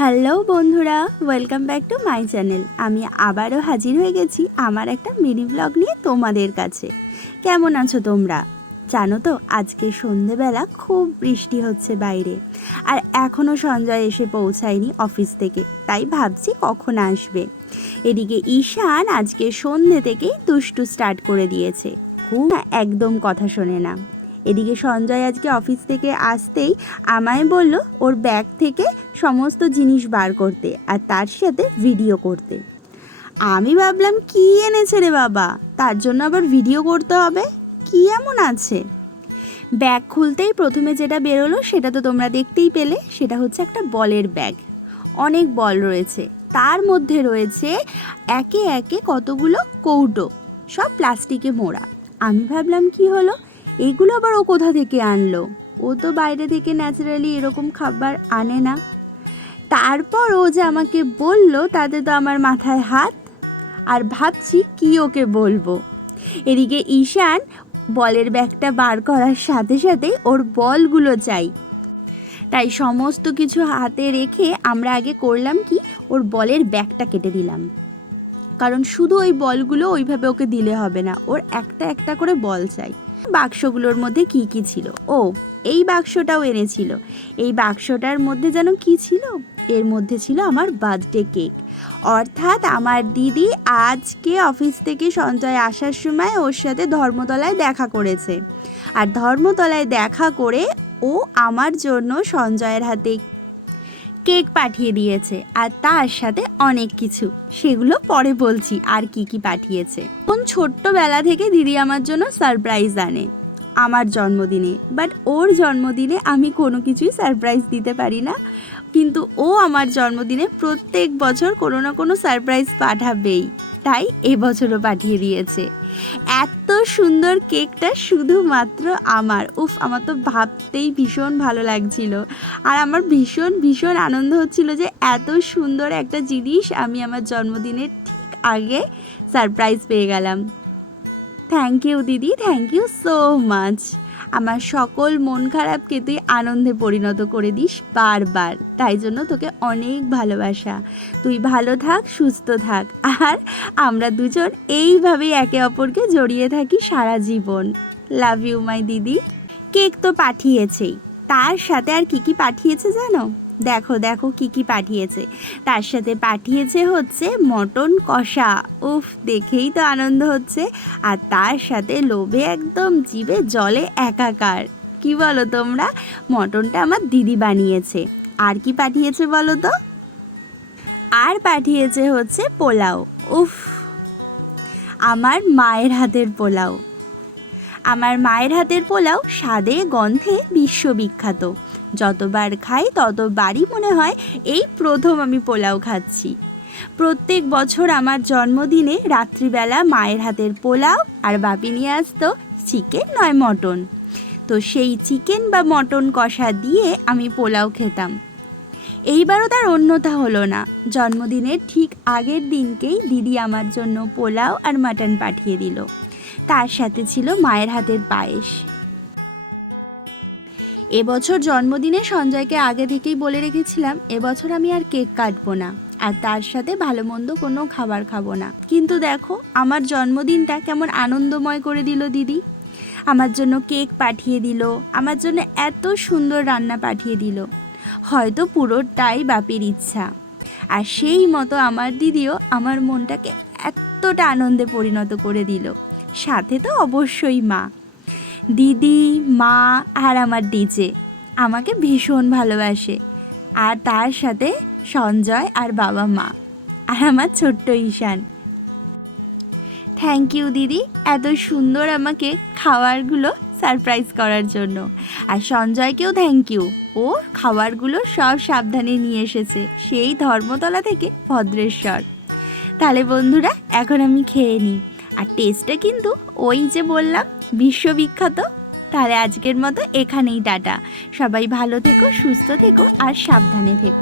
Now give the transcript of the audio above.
Hello বন্ধুরা, welcome back to my channel. আমি আবারও হাজির হয়ে গেছি আমার একটা মিনি ব্লগ নিয়ে তোমাদের কাছে। কেমন আছো তোমরা? জানো তো, আজকে সন্ধেবেলা খুব বৃষ্টি হচ্ছে বাইরে, আর এখনও সঞ্জয় এসে পৌঁছায়নি অফিস থেকে, তাই ভাবছি কখন আসবে। এদিকে ঈশান আজকে সন্ধে থেকেই দুষ্টু স্টার্ট করে দিয়েছে। খুব একদম কথা শোনে না। এদিকে সঞ্জয় আজকে অফিস থেকে আসতেই আমায় বলল ওর ব্যাগ থেকে সমস্ত জিনিস বার করতে আর তার সাথে ভিডিও করতে। আমি ভাবলাম, কি এনেছে রে বাবা? তার জন্য আবার ভিডিও করতে হবে? কি এমন আছে? ব্যাগ খুলতেই প্রথমে যেটা বেরোলো সেটা তো তোমরা দেখতেই পেলে, সেটা হচ্ছে একটা বলের ব্যাগ। অনেক বল রয়েছে। তার মধ্যে রয়েছে একে একে কতগুলো কৌটো, সব প্লাস্টিকে মোড়া। আমি ভাবলাম, কি হলো? এইগুলো আবার ও কোথা থেকে আনলো? ও তো বাইরে থেকে ন্যাচারালি এরকম খাবার আনে না। তারপর ও যে আমাকে বলল, তাতে তো আমার মাথায় হাত। আর ভাবছি কি ওকে বলব? এদিকে ঈশান বলের ব্যাগটা বার করার সাথে সাথে ওর বলগুলো চাই। তাই সমস্ত কিছু হাতে রেখে আমরা আগে করলাম কি, ওর বলের ব্যাগটা কেটে দিলাম। কারণ শুধু ওই বলগুলো ওইভাবে ওকে দিলে হবে না, ওর একটা একটা করে বল চাই। বাক্সগুলোর মধ্যে কি কি ছিল? ও, এই বাক্সটাও এনেছিল। এই বাক্সটার মধ্যে যেন কি ছিল? এর মধ্যে ছিল আমার বার্থডে কেক। অর্থাৎ আমার দিদি আজকে অফিস থেকে সঞ্চয় আসার সময় ওর সাথে ধর্মতলায় দেখা করেছে। আর ধর্মতলায় দেখা করে ও আমার জন্য সঞ্জয়ের হাতে কেক পাঠিয়ে দিয়েছে, আর তার সাথে অনেক কিছু। সেগুলো পরে বলছি আর কি কি পাঠিয়েছে। কোন ছোট্টবেলা থেকে দিদি আমার জন্য সারপ্রাইজ আনে। আমার জন্মদিনে বাট ওর জন্মদিনে আমি কোনো কিছুই সারপ্রাইজ দিতে পারি না। কিন্তু ও আমার জন্মদিনে প্রত্যেক বছর কোনো না কোনো সারপ্রাইজ পাঠাবেই। তাই এবছরও পাঠিয়ে দিয়েছে। এত সুন্দর কেকটা শুধুমাত্র আমার। উফ, আমার তো ভাবতেই ভীষণ ভালো লাগছিল। আর আমার ভীষণ ভীষণ আনন্দ হচ্ছিল যে এত সুন্দর একটা জিনিস আমি আমার জন্মদিনের ঠিক আগে সারপ্রাইজ পেয়ে গেলাম। থ্যাংক ইউ দিদি থ্যাংক ইউ সো মাচ আমার সকল মন খারাপকে তুই আনন্দে পরিণত করে দিস বারবার। তাই জন্য তোকে অনেক ভালোবাসা। তুই ভালো থাক, সুস্থ থাক। আর আমরা দুজন এইভাবেই একে অপরকে জড়িয়ে থাকি সারা জীবন। লাভ ইউ মাই দিদি। কেক তো পাঠিয়েছেই। তার সাথে আর কি কি পাঠিয়েছে জানো? দেখো দেখো কি কি পাঠিয়েছে। তার সাথে পাঠিয়েছে হচ্ছে মটন কষা। উফ, দেখেই তো আনন্দ হচ্ছে। আর তার সাথে লোভে একদম জিভে জলে একাকার। কি বলো তোমরা? মটনটা আমার দিদি বানিয়েছে। আর কি পাঠিয়েছে বলো তো? আর পাঠিয়েছে হচ্ছে পোলাও। উফ, আমার মায়ের হাতের পোলাও। আমার মায়ের হাতের পোলাও স্বাদে গন্ধে বিশ্ববিখ্যাত। যতবার খাই ততবারই মনে হয় এই প্রথম আমি পোলাও খাচ্ছি। প্রত্যেক বছর আমার জন্মদিনে রাত্রিবেলা মায়ের হাতের পোলাও আর বাপি নিয়ে আসতো চিকেন নয় মটন। তো সেই চিকেন বা মটন কষা দিয়ে আমি পোলাও খেতাম। এইবারও তার অন্যতা হলো না। জন্মদিনের ঠিক আগের দিনকেই দিদি আমার জন্য পোলাও আর মাটন পাঠিয়ে দিল। তার সাথে ছিল মায়ের হাতের পায়েস। এবছর জন্মদিনে সঞ্জয়কে আগে থেকেই বলে রেখেছিলাম, এবছর আমি আর কেক কাটবো না, আর তার সাথে ভালো মন্দ কোনো খাবার খাব না। কিন্তু দেখো, আমার জন্মদিনটা কেমন আনন্দময় করে দিল দিদি। আমার জন্য কেক পাঠিয়ে দিল, আমার জন্য এত সুন্দর রান্না পাঠিয়ে দিল। হয়তো পুরোটাই বাপের ইচ্ছা। আর সেই মতো আমার দিদিও আমার মনটাকে এতটা আনন্দে পরিণত করে দিল। সাথে তো অবশ্যই মা। দিদি, মা আর আমার ডিজে। আমাকে ভীষণ ভালোবাসে। আর তার সাথে সঞ্জয় আর বাবা মা। আর আমার ছোট্ট ঈশান। থ্যাংক ইউ দিদি এত সুন্দর আমাকে খাবারগুলো সারপ্রাইজ করার জন্য। আর সঞ্জয়কেও থ্যাংক ইউ। ও খাবারগুলো সব সাবধানে নিয়ে এসেছে। সেই ধর্মতলা থেকে ভদ্রেশ্বর। তাহলে বন্ধুরা, এখন আমি খেয়ে নিই। আর টেস্টটা কিন্তু ওই যে বললাম, বিশ্ববিখ্যাত। তাহলে আজকের মতো এখানেই টাটা। সবাই ভালো থেকো, সুস্থ থেকো, আর সাবধানে থেকো।